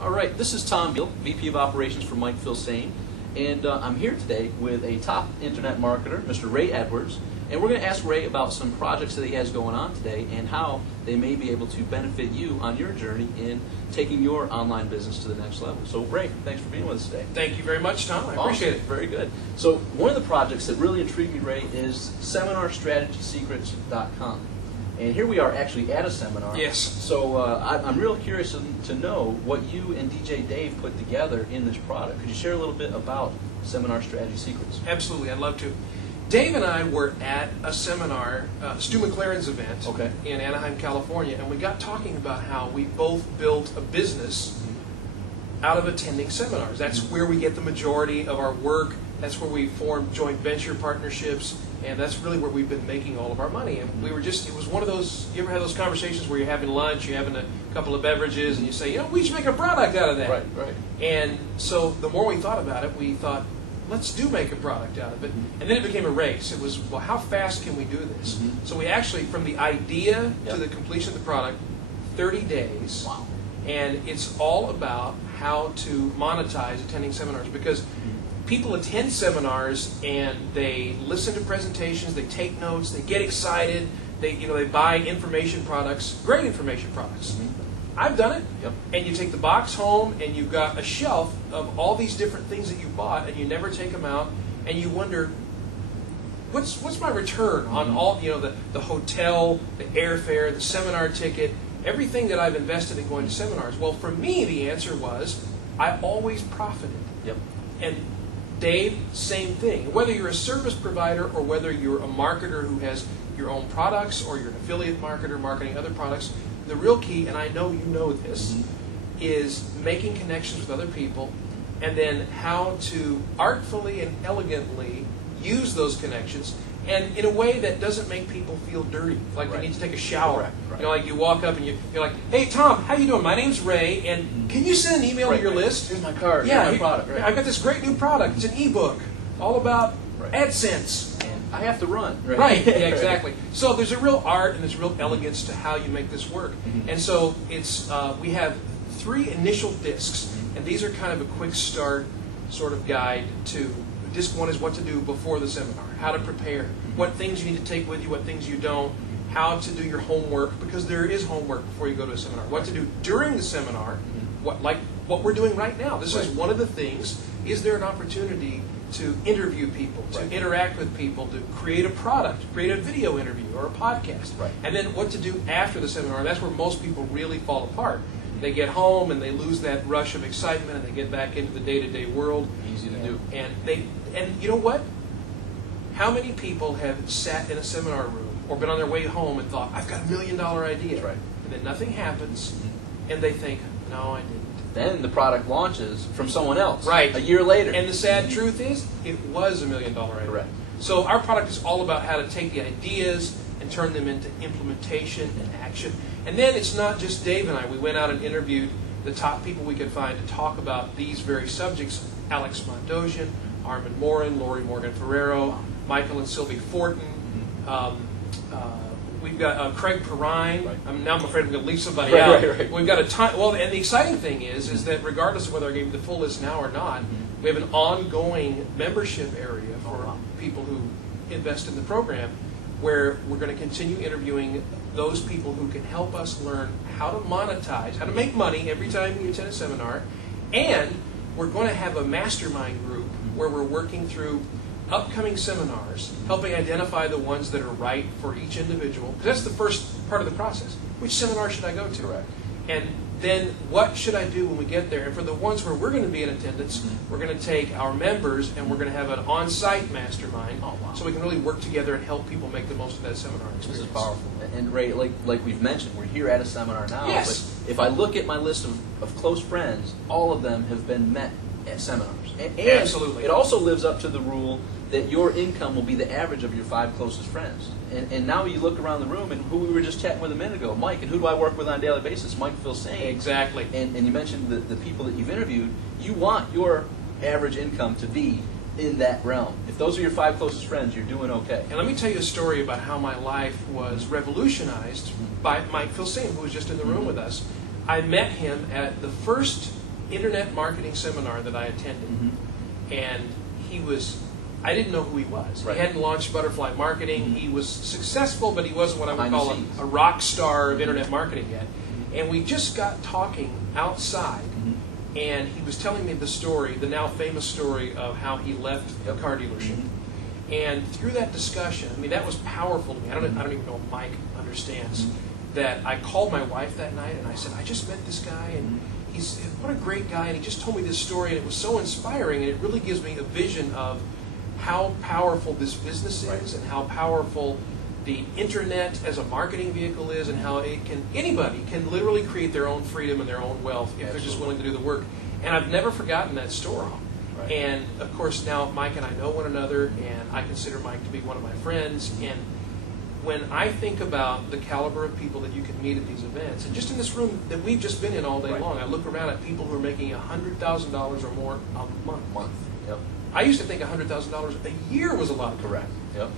All right, this is Tom Beal, VP of Operations for Mike Filsaime, and I'm here today with a top internet marketer, Mr. Ray Edwards, and we're going to ask Ray about some projects that he has going on today and how they may be able to benefit you on your journey in taking your online business to the next level. So Ray, thanks for being with us today. Thank you very much, Tom. I appreciate it. Very good. So one of the projects that really intrigued me, Ray, is seminarstrategysecrets.com. And here we are actually at a seminar. Yes. So I'm real curious to know what you and DJ Dave put together in this product. Could you share a little bit about Seminar Strategy Secrets? Absolutely, I'd love to. Dave and I were at a seminar, Stu McLaren's event in Anaheim, California, and we got talking about how we both built a business out of attending seminars. That's where we get the majority of our work. That's where we form joint venture partnerships, and that's really where we've been making all of our money. And we were just, it was one of those, you ever had those conversations where you're having lunch, you're having a couple of beverages, and you say, you know, we should make a product out of that. Right, right. And so the more we thought about it, we thought, let's make a product out of it. And then it became a race. It was, well, how fast can we do this? So we actually, from the idea to the completion of the product, 30 days. Wow. And it's all about how to monetize attending seminars, because people attend seminars and they listen to presentations, they take notes, they get excited, they buy information products, great information products. I've done it. Yep. And you take the box home and you've got a shelf of all these different things that you bought, and you never take them out, and you wonder, what's my return on all, the hotel, the airfare, the seminar ticket, everything that I've invested in going to seminars? Well, for me, the answer was, I always profited. Yep. And Dave, same thing. Whether you're a service provider or whether you're a marketer who has your own products, or you're an affiliate marketer marketing other products, the real key, and I know you know this, is making connections with other people, and then how to artfully and elegantly use those connections, and in a way that doesn't make people feel dirty, like they need to take a shower. Right. Like you walk up and you're like, hey Tom, how you doing? My name's Ray, and can you send an email to your list? Here's my card. Yeah, here's my product. Right. I've got this great new product. It's an ebook, all about AdSense. And I have to run. Right, yeah, exactly. So there's a real art and there's a real elegance to how you make this work. And so it's we have 3 initial discs, and these are kind of a quick start sort of guide to. Disc 1 is what to do before the seminar, how to prepare, what things you need to take with you, what things you don't, how to do your homework, because there is homework before you go to a seminar, what to do during the seminar, like what we're doing right now. This is one of the things. Is there an opportunity to interview people, to interact with people, to create a product, create a video interview or a podcast? And then what to do after the seminar. That's where most people really fall apart. They get home and they lose that rush of excitement, and they get back into the day-to-day world. Easy to do. And you know what? How many people have sat in a seminar room or been on their way home and thought, I've got $1 million idea. And then nothing happens, and they think, no, I didn't. Then the product launches from someone else. Right. A year later. And the sad truth is, it was $1 million idea. Correct. So our product is all about how to take the ideas and turn them into implementation and action. And then it's not just Dave and I. We went out and interviewed the top people we could find to talk about these very subjects. Alex Mondosian, Armin Morin, Lori Morgan-Ferrero, Michael and Sylvie Fortin. We've got Craig Perrine. Now I'm afraid I'm going to leave somebody out. We've got a ton. Well, and the exciting thing is that regardless of whether I gave you the full list now or not, we have an ongoing membership area for people who invest in the program, where we're going to continue interviewing those people who can help us learn how to monetize, how to make money every time you attend a seminar. And we're going to have a mastermind group where we're working through upcoming seminars, helping identify the ones that are right for each individual. Because that's the first part of the process. Which seminar should I go to? And then what should I do when we get there? And for the ones where we're going to be in attendance, we're going to take our members and we're going to have an on-site mastermind, so we can really work together and help people make the most of that seminar experience. This is powerful. And Ray, like we've mentioned, we're here at a seminar now. Yes. But if I look at my list of close friends, all of them have been met at seminars. And Absolutely. It also lives up to the rule that your income will be the average of your 5 closest friends. And now you look around the room, and who we were just chatting with a minute ago, Mike, and who do I work with on a daily basis? Mike Filsaime. Exactly. And you mentioned the people that you've interviewed. You want your average income to be in that realm. If those are your 5 closest friends, you're doing okay. And let me tell you a story about how my life was revolutionized by Mike Filsaime, who was just in the room with us. I met him at the first internet marketing seminar that I attended, and I didn't know who he was. Right. He hadn't launched Butterfly Marketing. He was successful, but he wasn't what I would call Behind the a rock star of internet marketing yet. And we just got talking outside, and he was telling me the story, the now famous story of how he left a car dealership. And through that discussion, I mean, that was powerful to me. I don't even know if Mike understands that. I called my wife that night, and I said, I just met this guy, and what a great guy, and he just told me this story, and it was so inspiring, and it really gives me a vision of how powerful this business is, and how powerful the internet as a marketing vehicle is, and how anybody can literally create their own freedom and their own wealth if they're just willing to do the work. And I've never forgotten that story. Right. And of course now Mike and I know one another, and I consider Mike to be one of my friends. And when I think about the caliber of people that you can meet at these events, and just in this room that we've just been in all day long, I look around at people who are making $100,000 or more a month. Yep. I used to think $100,000 a year was a lot of correct. Yep.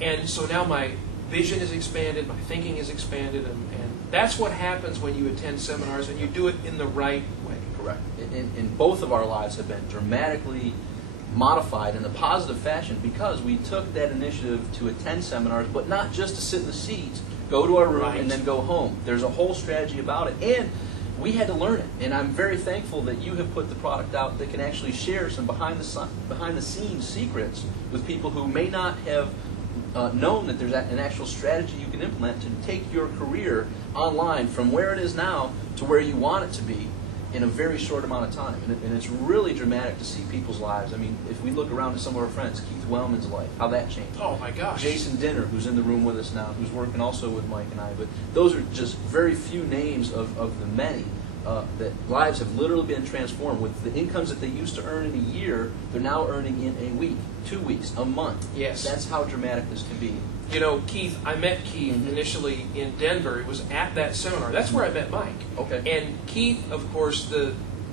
And so now my vision is expanded, my thinking is expanded, and that's what happens when you attend seminars and you do it in the right way. Correct. And both of our lives have been dramatically modified in a positive fashion because we took that initiative to attend seminars, but not just to sit in the seats, go to our room, and then go home. There's a whole strategy about it, and we had to learn it. And I'm very thankful that you have put the product out that can actually share some behind the scenes secrets with people who may not have known that there's an actual strategy you can implement to take your career online from where it is now to where you want it to be in a very short amount of time. And it's really dramatic to see people's lives. I mean, if we look around to some of our friends, Keith Wellman's life, how that changed. Oh my gosh. Jason Dinner, who's in the room with us now, who's working also with Mike and I. But those are just very few names of the many that lives have literally been transformed. With the incomes that they used to earn in a year, they're now earning in a week, 2 weeks, a month. Yes. That's how dramatic this can be. You know, Keith, I met Keith initially in Denver. It was at that seminar. That's where I met Mike. Okay. And Keith, of course,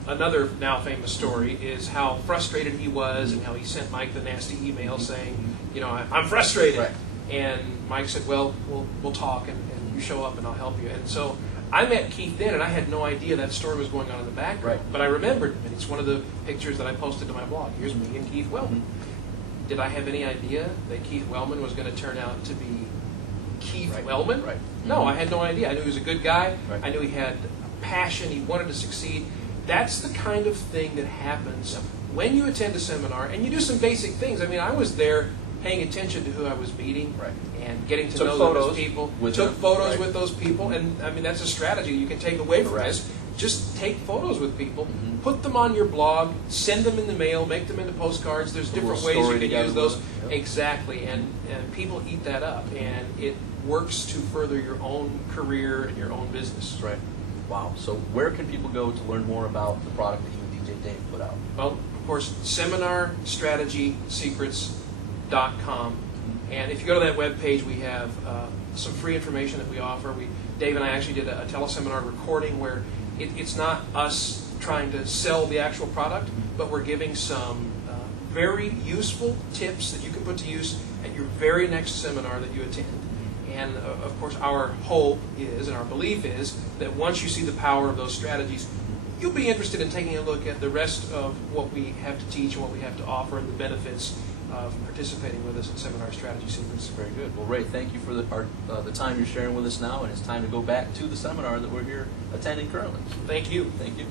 another now famous story is how frustrated he was and how he sent Mike the nasty email saying, you know, I'm frustrated. Right. And Mike said, well, we'll talk, and you show up and I'll help you. And so I met Keith then, and I had no idea that story was going on in the background. Right. But I remembered, and it's one of the pictures that I posted to my blog. Here's me and Keith Wellman. Did I have any idea that Keith Wellman was going to turn out to be Keith Wellman? Right. No, I had no idea. I knew he was a good guy. Right. I knew he had passion. He wanted to succeed. That's the kind of thing that happens when you attend a seminar and you do some basic things. I mean, I was there paying attention to who I was meeting and getting to know those people. Took photos with those people, and I mean, that's a strategy you can take away from this. Just take photos with people, put them on your blog, send them in the mail, make them into postcards. There's different ways you can use those. Exactly, and people eat that up, and it works to further your own career and your own business. That's right. Wow. So where can people go to learn more about the product that you and DJ Dave put out? Well, of course, seminarstrategysecrets.com. And if you go to that webpage, we have some free information that we offer. Dave and I actually did a teleseminar recording where it's not us trying to sell the actual product, but we're giving some very useful tips that you can put to use at your very next seminar that you attend. And of course, our hope is, and our belief is, that once you see the power of those strategies, you'll be interested in taking a look at the rest of what we have to teach and what we have to offer and the benefits of participating with us in Seminar Strategy Secrets. Very good. Well, Ray, thank you for the time you're sharing with us now, and it's time to go back to the seminar that we're here attending currently. Thank you. Thank you.